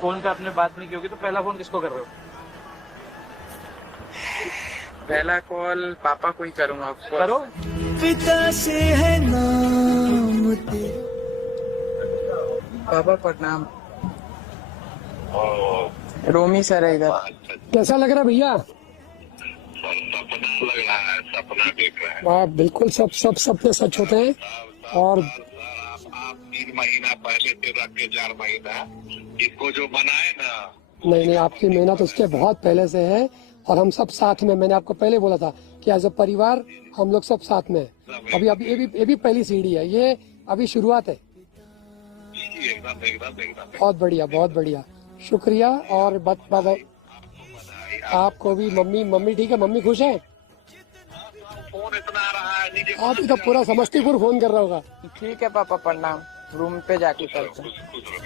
Phone पे आपने बात नहीं की होगी, तो पहला फोन किसको कर रहे हो? पहला कॉल पापा को ही करूंगा। करो। पिता से है नाम पापा प्रणाम। रोमी सर है इधर। कैसा लग रहा है भैया? सपना लग रहा है, सपना देख रहे हैं। हाँ बिल्कुल, सब सब सपने सच होते हैं। और आप 3 महीना पहले से रख के 4 महीना इसको जो बनाए ना। नहीं नहीं, आपकी मेहनत उसके बहुत पहले से है और हम सब साथ में। मैंने आपको पहले बोला था कि एज अ परिवार हम लोग सब साथ में हैं। अभी अभी ये भी पहली सीढ़ी है, ये अभी शुरुआत है। जी एकदम एकदम एकदम। बहुत बढ़िया, बहुत बढ़िया, शुक्रिया। और आपको भी। मम्मी ठीक है? मम्मी खुश है? फोन इतना आ रहा है नीचे। आप तो पूरा समस्तीपुर फोन कर रहा होगा। ठीक है पापा प्रणाम। रूम पे जाके करते हैं। खुश रहो।